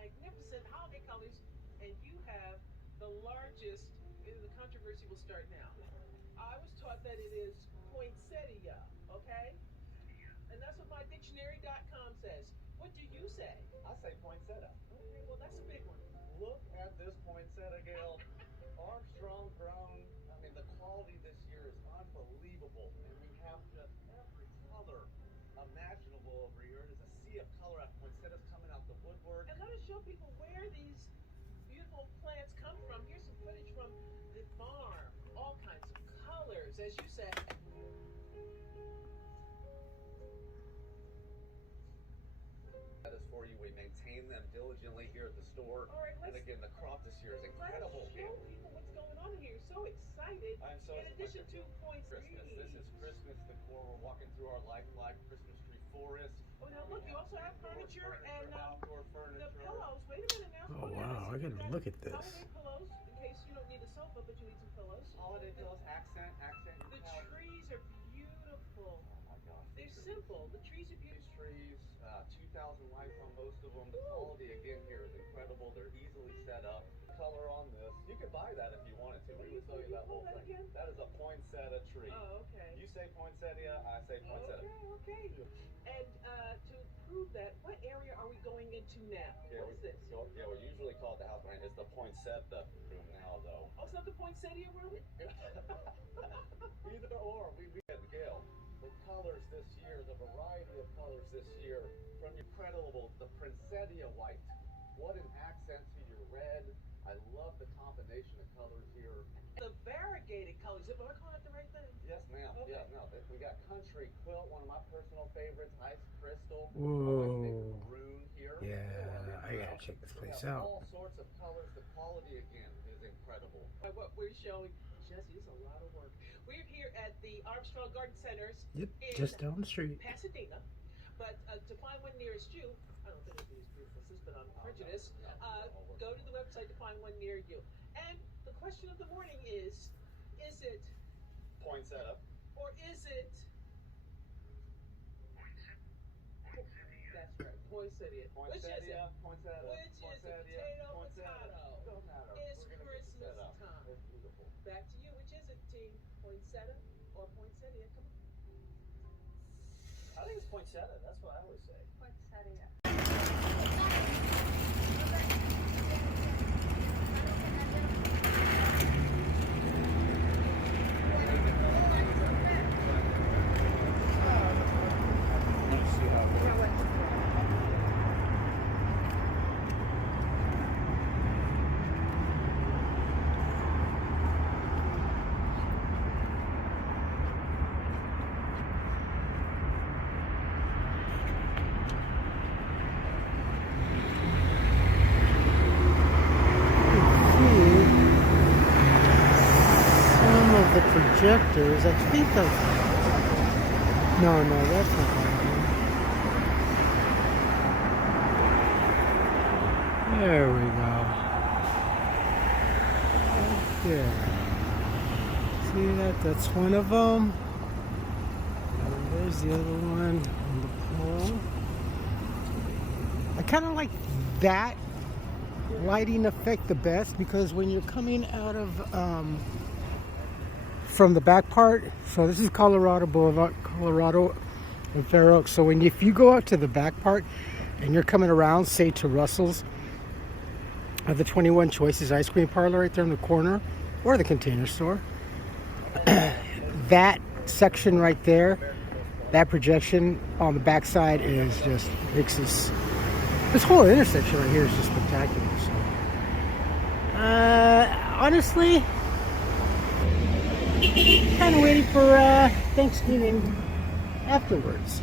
magnificent holiday colors, and you have the largest. The controversy will start now. I was taught that it is poinsettia, okay? And that's what my dictionary.com says. What do you say? I say poinsettia. Okay, well, that's a big one. Look at this poinsettia, Gail. Armstrong grown. I mean, the quality this year is unbelievable. And we have just every color imaginable over here. It is a sea of color. Poinsettias coming out the woodwork. And let us show people where these beautiful plants come from. Here's some footage from the farm. All kinds of colors, as you said. That is for you. We maintain them diligently here at the store. All right, and again, the crop this year is incredible. Let's show people what's going on here. So excited. I'm so In addition to points. Christmas. This is Christmas decor. We're walking through our lifelike Christmas tree forest. Oh, now look, you also have furniture and outdoor furniture. the pillows. Wait a minute now. Oh wow, I gotta look at this. Holiday pillows, in case you don't need a sofa, but you need some pillows. Holiday pillows, accent. The trees are beautiful. Oh my gosh. They're simple. The trees are beautiful. These trees, 2,000 lights on most of them. The quality again here is incredible. They're easily set up. Color on this. You could buy that if you wanted to. We would sell you that whole thing. Again? That is a poinsettia tree. Oh, okay. You say poinsettia, I say poinsettia. Okay. And to prove that, what area are we going into now? Yeah, what is this? Yeah, we usually call it the house brand. It's the poinsettia room now, though. Oh, it's not the poinsettia room? Either or. We had Gail. The colors this year, the variety of colors this year, from incredible, the poinsettia white. What an accent to your red. I love the combination of colors here. The variegated colors. Am I calling it the right thing? Yes, ma'am. Okay. Yeah, no. We got country quilt, one of my personal favorites, ice crystal. Whoa. Maroon here. Yeah, I gotta check this place out. All sorts of colors. The quality again is incredible. What we're showing, Jesse, it's a lot of work. We're here at the Armstrong Garden Centers. Yep, in just down the street. Pasadena. But to find one nearest you, I don't think it'll be as beautiful as this, but I'm prejudiced. Go to the website to find one near you. And the question of the morning is it Poinsettia. or is it? That's right, poinsettia. Which is it? Poinsettia. Which is it? Potato, potato. Don't matter. It's We're gonna get this Christmas set up. time. It's beautiful. Back to you. Which is it, team? Poinsettia or poinsettia? Come on. I think it's poinsettia. That's what I always say. Poinsettia. The projectors, I think of. No, that's not one. There we go. Right there. See that? That's one of them. And there's the other one on the pole. I kind of like that lighting effect the best because when you're coming out of from the back part, so this is Colorado Boulevard, Colorado and Fair Oaks. So if you go out to the back part and you're coming around, say to Russell's, the 21 Choices ice cream parlor right there in the corner, or the Container Store, that section right there, that projection on the back side is just makes this whole intersection right here is just spectacular. So, honestly, kind of waiting for Thanksgiving afterwards.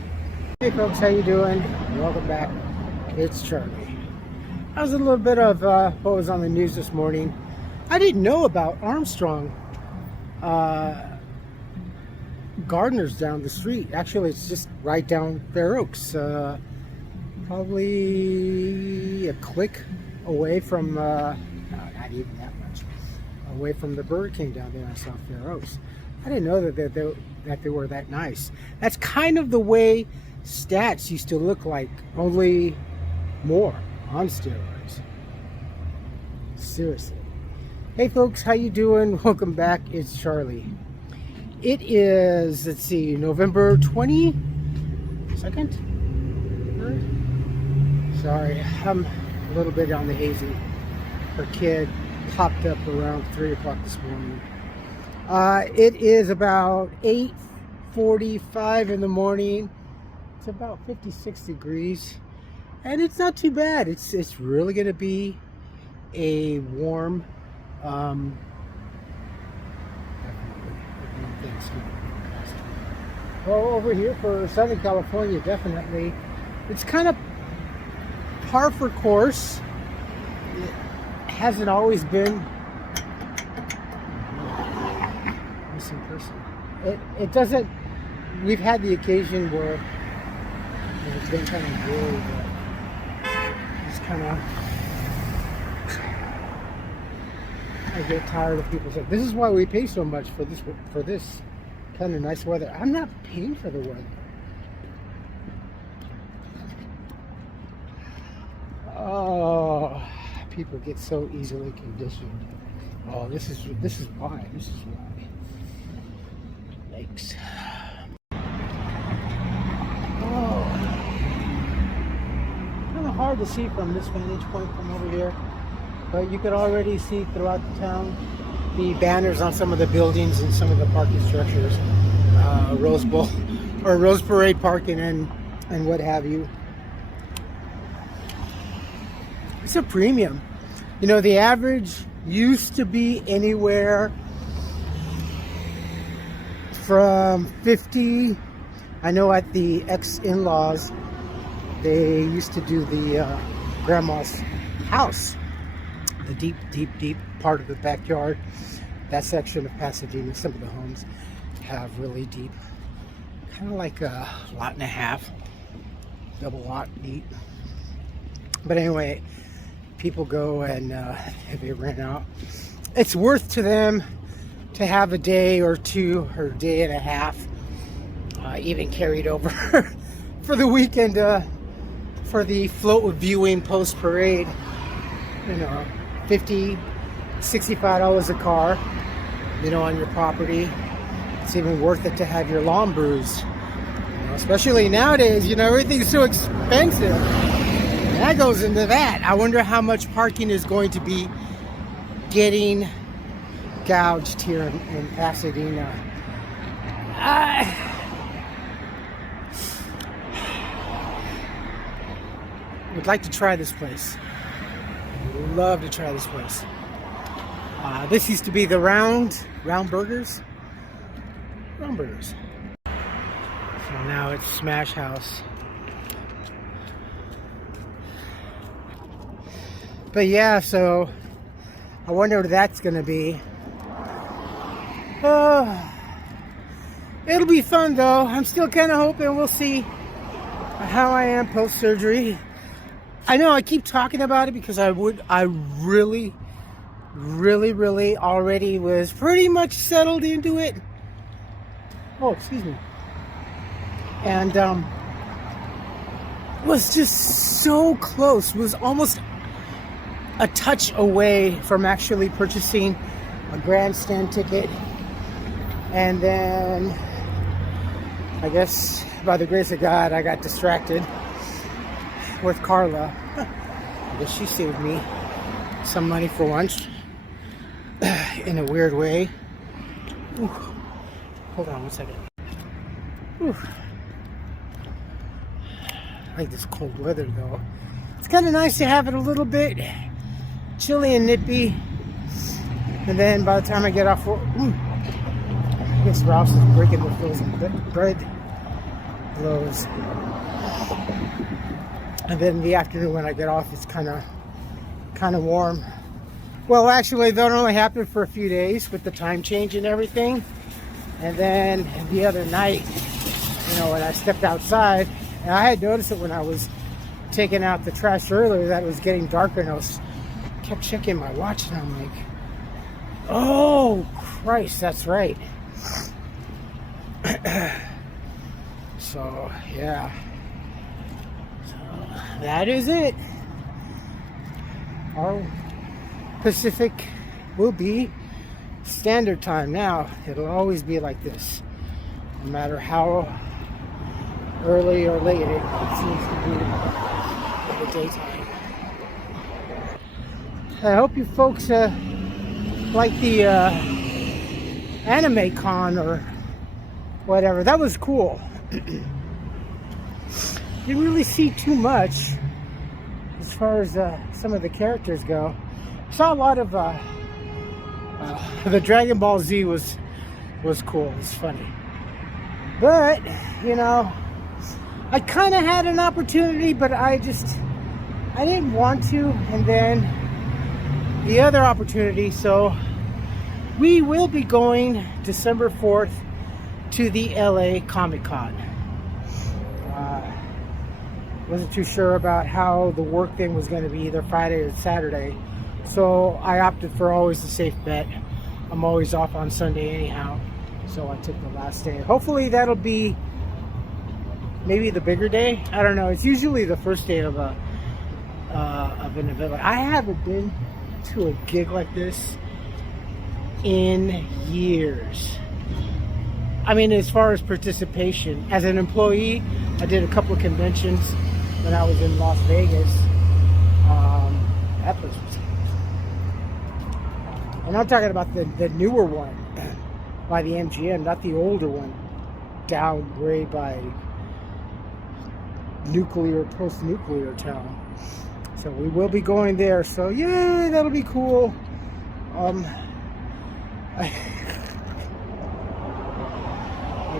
Hey folks, how you doing? Welcome back. It's Charlie. That was a little bit of what was on the news this morning. I didn't know about Armstrong Gardeners down the street. Actually, it's just right down Fair Oaks. Probably a click away from, no, not even that much, away from the Burger King down there in South Fair Oaks. I didn't know that they were that nice. That's kind of the way Stats used to look like, only more on steroids. Seriously. Hey folks, how you doing? Welcome back. It's Charlie. It is, let's see, November 22nd? Sorry, I'm a little bit on the hazy. Her kid popped up around 3 o'clock this morning. It is about 8:45 in the morning. It's about 56 degrees. And it's not too bad. It's really going to be a warm, well, over here for Southern California, definitely. It's kind of par for course. It hasn't always been missing person. It doesn't. We've had the occasion where it's been kind of weird, but it's kind of. I get tired of people saying, "This is why we pay so much for this kind of nice weather." I'm not paying for the weather. Oh, people get so easily conditioned. Oh, this is why. This is why. Yikes. Oh, kind of hard to see from this vantage point from over here. But you could already see throughout the town the banners on some of the buildings and some of the parking structures, Rose Bowl or Rose Parade parking and what have you. It's a premium. You know, the average used to be anywhere from 50. I know at the ex-in-laws, they used to do the grandma's house. The deep part of the backyard. That section of Pasadena, some of the homes have really deep, kind of like a lot and a half, double lot deep. But anyway, people go and if they rent out, it's worth to them to have a day or two or day and a half, even carried over for the weekend for the float viewing post parade. You know, $50, $65 a car, you know, on your property. It's even worth it to have your lawn bruised. You know, especially nowadays, you know, everything's so expensive. That goes into that. I wonder how much parking is going to be getting gouged here in Pasadena. I would like to try this place. Love to try this place. This used to be the round burgers. Round burgers. So now it's Smash House. But yeah, so I wonder what that's gonna be. It'll be fun though. I'm still kind of hoping we'll see how I am post surgery. I know I keep talking about it because I really already was pretty much settled into it. Oh, excuse me. And was just so close, was almost a touch away from actually purchasing a grandstand ticket. And then I guess by the grace of God I got distracted with Carla. I guess she saved me some money for once in a weird way. Ooh. Hold on one second. Ooh. I like this cold weather though. It's kind of nice to have it a little bit chilly and nippy. And then by the time I get off work, I guess Ralph's is breaking the frozen bread blows. And then in the afternoon when I get off, it's kind of warm. Well, actually, that only happened for a few days with the time change and everything. And then the other night, you know, when I stepped outside, and I had noticed it when I was taking out the trash earlier that it was getting darker, and I kept checking my watch, and I'm like, oh, Christ, that's right. So, yeah. That is it. Pacific will be standard time. Now, it'll always be like this, no matter how early or late it seems to be in the daytime. I hope you folks like the anime con or whatever. That was cool. Didn't really see too much as far as some of the characters go. Saw a lot of the Dragon Ball Z was cool. It's funny, but you know, I kind of had an opportunity, but I didn't want to. And then the other opportunity, so we will be going December 4th to the LA Comic Con. Wasn't too sure about how the work thing was going to be, either Friday or Saturday, so I opted for always the safe bet. I'm always off on Sunday anyhow, so I took the last day. Hopefully that'll be maybe the bigger day. I don't know. It's usually the first day of an event. I haven't been to a gig like this in years. I mean, as far as participation, as an employee, I did a couple of conventions when I was in Las Vegas. That place was, and I'm talking about the newer one by the MGM, not the older one down way by post-nuclear town. So we will be going there. So yeah, that'll be cool. I'm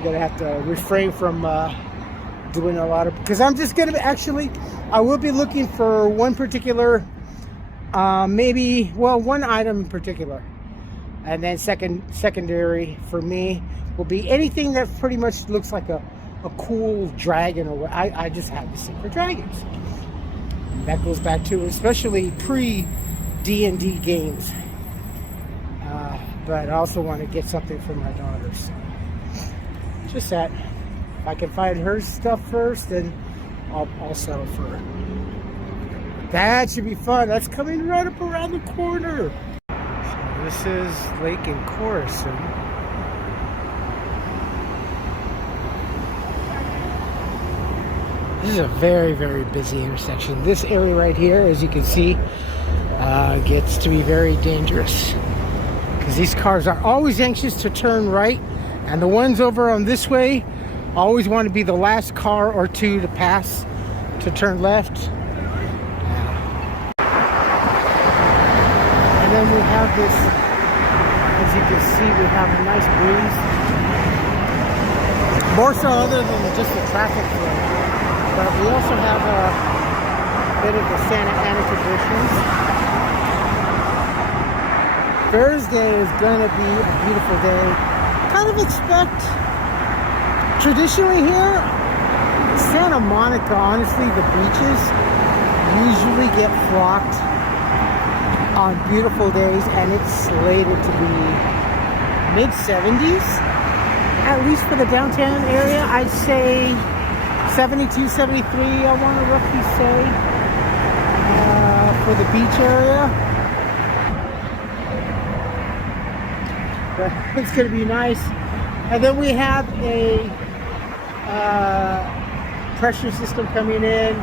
gonna have to refrain from doing a lot of, because I'm just gonna I will be looking for one particular one item in particular, and then secondary for me will be anything that pretty much looks like a cool dragon, or what. I just have to see for dragons. And that goes back to especially pre D&D games, but I also want to get something for my daughters. Just that, if I can find her stuff first, then I'll settle for her. That should be fun. That's coming right up around the corner. So this is Lake and Coruscant. This is a very, very busy intersection. This area right here, as you can see, gets to be very dangerous, because these cars are always anxious to turn right, and the ones over on this way always want to be the last car or two to pass to turn left. And then we have this, as you can see, we have a nice breeze. More so other than just the traffic flow. But we also have a bit of the Santa Ana conditions. Thursday is going to be a beautiful day. Kind of expect, traditionally here, Santa Monica, honestly, the beaches usually get flocked on beautiful days, and it's slated to be mid-70s, at least for the downtown area. I'd say 72, 73, I want to roughly say, for the beach area. But it's going to be nice. And then we have a pressure system coming in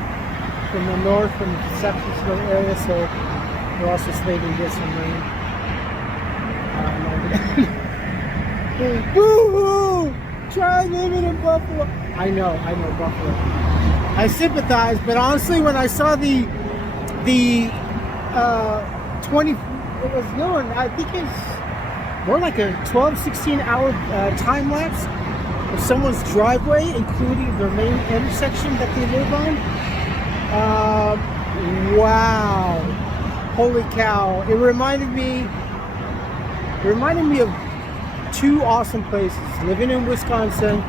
from the north, from the San Francisco area, so we're also slated to get some rain. Boo-hoo! Try living in Buffalo. I know Buffalo. I sympathize, but honestly, when I saw the 20, it was no, I think it's more like a 12, 16 hour time lapse of someone's driveway, including their main intersection that they live on. Wow. Holy cow. It reminded me of two awesome places. Living in Wisconsin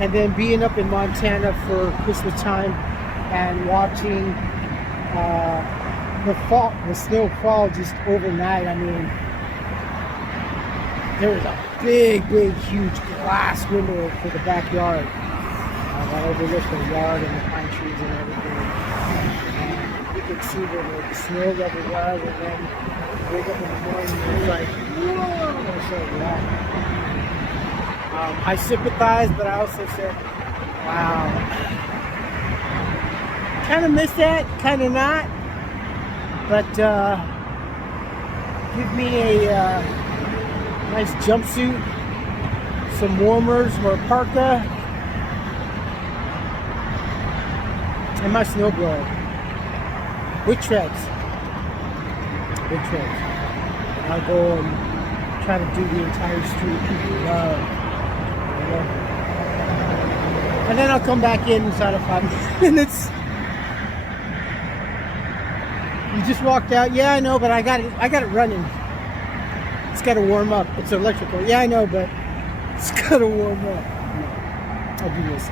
and then being up in Montana for Christmas time and watching the snow fall just overnight. I mean, there was a big, huge glass window for the backyard that overlooked the yard and the pine trees and everything. And you could see where the snow level was, and then wake up in the morning and it's like, whoa! So yeah. I sympathize, but I also said, wow. Kind of miss that, kind of not. But give me a nice jumpsuit, some warmers or a parka, and my snowblower with treads. With treads. And I'll go and try to do the entire street people love. You know? And then I'll come back in inside of 5 minutes. You just walked out. Yeah, I know, but I got it running. It's got to warm up. It's electrical. Yeah, I know, but it's got to warm up. I'll do this.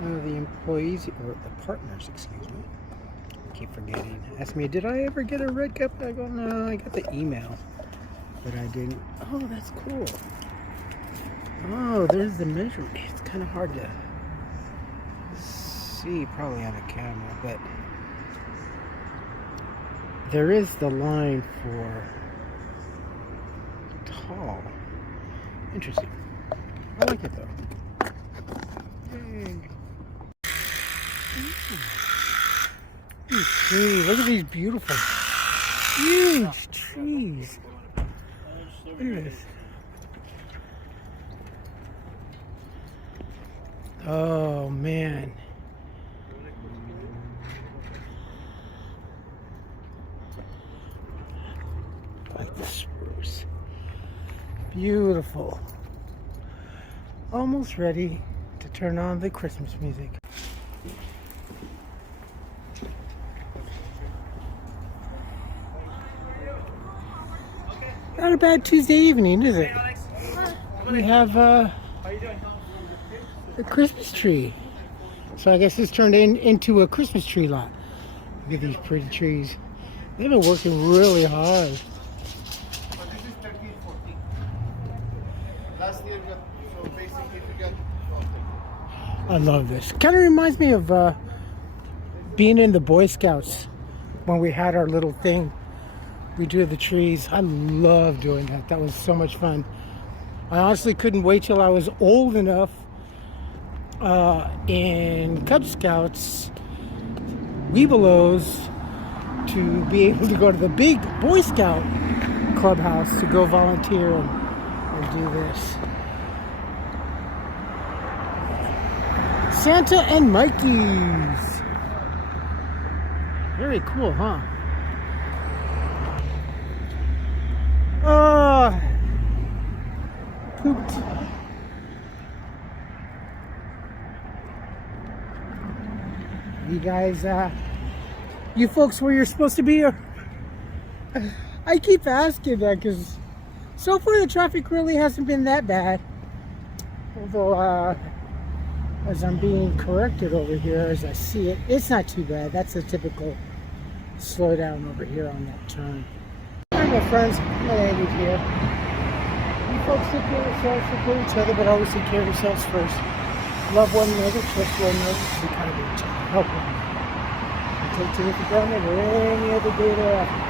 One of the employees, or the partners, excuse me, I keep forgetting, asked me, did I ever get a red cup? I go, no, I got the email, but I didn't. Oh, that's cool. Oh, there's the measurement. It's kind of hard to see, probably on a camera, but there is the line for tall. Interesting. I like it though. Trees. Look at these beautiful, huge trees. Look at this. Oh man. Like the spruce. Beautiful. Almost ready to turn on the Christmas music. Not a bad Tuesday evening, is it? We have a Christmas tree. So I guess this turned into a Christmas tree lot. Look at these pretty trees. They've been working really hard. I love this. Kind of reminds me of being in the Boy Scouts when we had our little thing. We drew the trees. I love doing that. That was so much fun. I honestly couldn't wait till I was old enough in Cub Scouts, Webelos, to be able to go to the big Boy Scout clubhouse to go volunteer and do this. Santa and Mikey's. Very cool, huh? Oh, pooped. You guys, you folks where you're supposed to be? I keep asking that because so far the traffic really hasn't been that bad. Although, as I'm being corrected over here, as I see it, it's not too bad. That's a typical slowdown over here on that turn. Alright, my friends, I'm gonna end it here. You folks take care of yourselves, take care of each other, but always take care of yourselves first. Love one another, trust one another, be kind to each other, help one another. And take Timothy down there or any other day thereafter.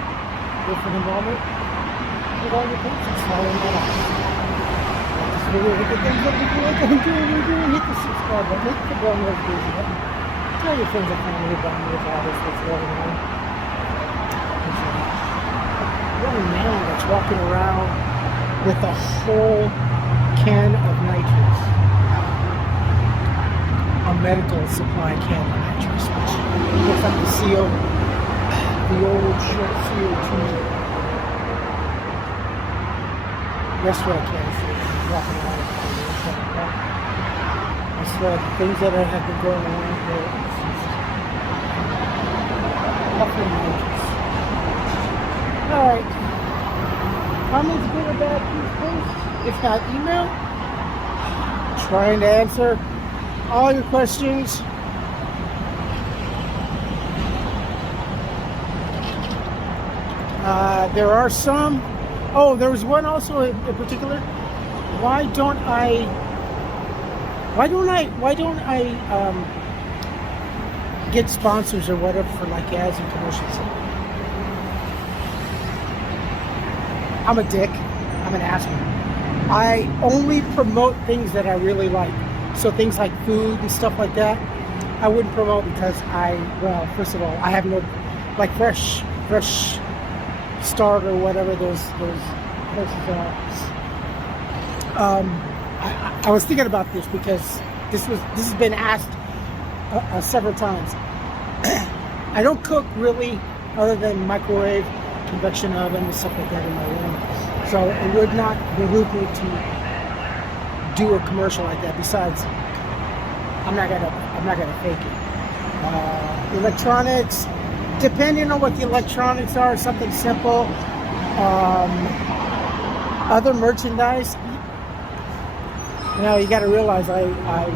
Live for the moment, with all your thoughts and smile in that eye. Like this video, hit the thumbs up if you like what I'm doing, hit the subscribe button, hit the bell notification button. Tell your friends and family about me, about us, what's going on. What a man that's walking around with a whole can of nitrous. A medical supply can of nitrous, which looks like the CO, the old short CO2 restaurant cans walking around. I things that have been going on here. Nothing major. Alright. Comments, good or bad, please post. If not, email. Trying to answer all your questions. There are some. Oh, there was one also in particular. Why don't I get sponsors or whatever for like ads and commercials? I'm a dick. I'm an asshole. I only promote things that I really like. So things like food and stuff like that, I wouldn't promote because well, first of all, I have no, like Fresh Start or whatever those places are. I was thinking about this because this has been asked several times. I don't cook really, other than microwave, convection oven, and stuff like that in my room. So it would not behoove me to do a commercial like that. Besides, I'm not gonna fake it. Electronics, depending on what the electronics are, something simple. Other merchandise. You know, you got to realize I have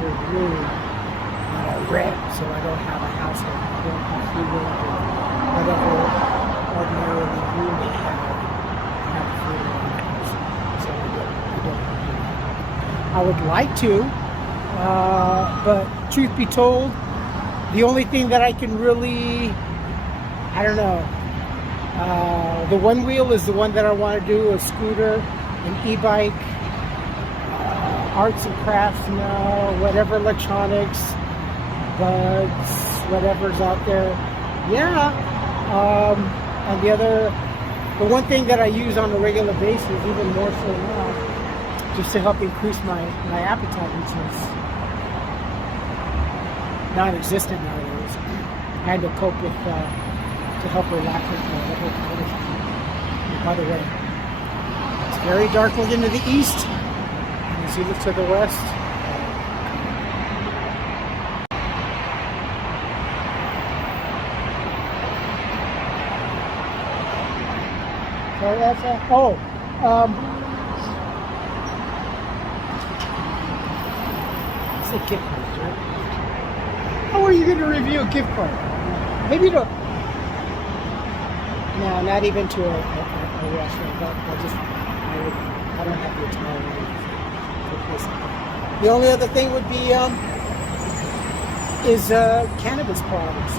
a room that I rent, so I don't have a household. I don't have free will or whatever ordinarily you may have a free will in the house. So I would like to, but truth be told, the only thing that I can really, I don't know, the one wheel is the one that I want to do, a scooter, an e-bike, arts and crafts, whatever electronics, buds, whatever's out there. Yeah. And the one thing that I use on a regular basis, even more so now, just to help increase my appetite, which is non-existent nowadays, and to cope with, to help relax with the whole condition. By the way, it's very dark looking to the east, and as you look to the west, so that's it's a gift card, right? How are you going to review a gift card? Maybe to... No, not even to a restaurant. But I don't have the time to place it. The only other thing would be is cannabis products.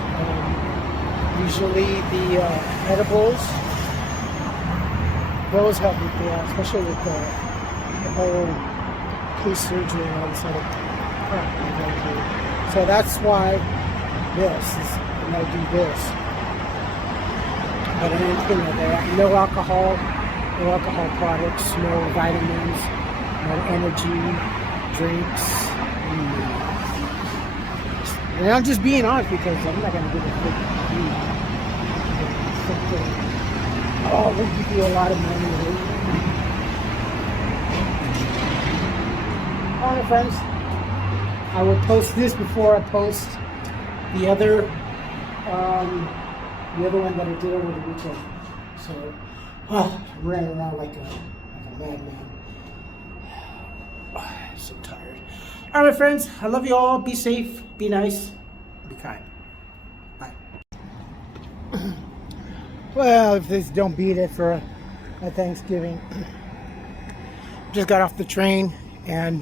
Usually the edibles. Those help with that, especially with the whole case surgery and all this other crap I go through. So that's why when I do this. But anything like that, no alcohol products, no vitamins, no energy drinks. And I'm just being honest because I'm not going to give a big review. Oh, we'll give you a lot of money. Alright, friends. I will post this before I post the other one that I did over the weekend. So, I ran around like a madman. I'm so tired. Alright, friends. I love you all. Be safe. Be nice. Be kind. Bye. Well, if this don't beat it for a Thanksgiving. Just got off the train, and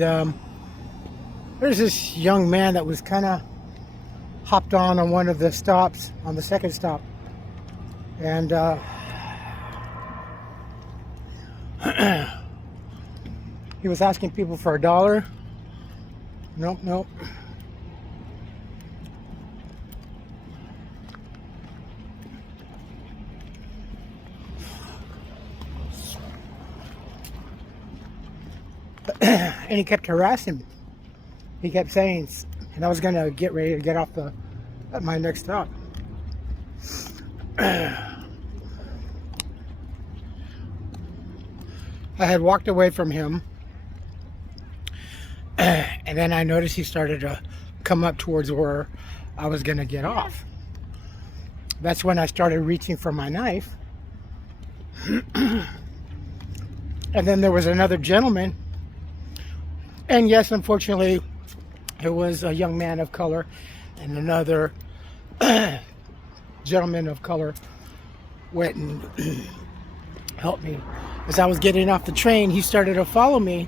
there's this young man that was kind of hopped on one of the stops, on the second stop, and he was asking people for $1. Nope. And he kept harassing me. He kept saying, and I was gonna get ready to get off at my next stop. I had walked away from him, And then I noticed he started to come up towards where I was going to get off. That's when I started reaching for my knife. And then there was another gentleman. And yes, unfortunately, it was a young man of color and another gentleman of color went and helped me. As I was getting off the train, he started to follow me,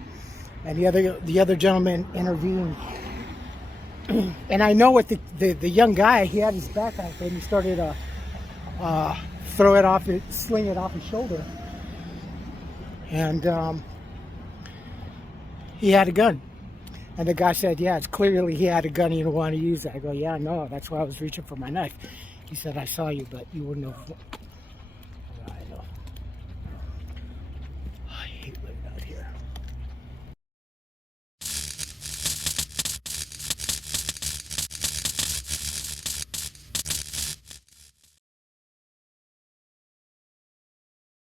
and the other gentleman intervened. And I know what the young guy, he had his back out and he started to sling it off his shoulder. And he had a gun. And the guy said, yeah, it's clearly he had a gun, he didn't want to use it. I go, yeah, no, that's why I was reaching for my knife. He said, I saw you, but you wouldn't have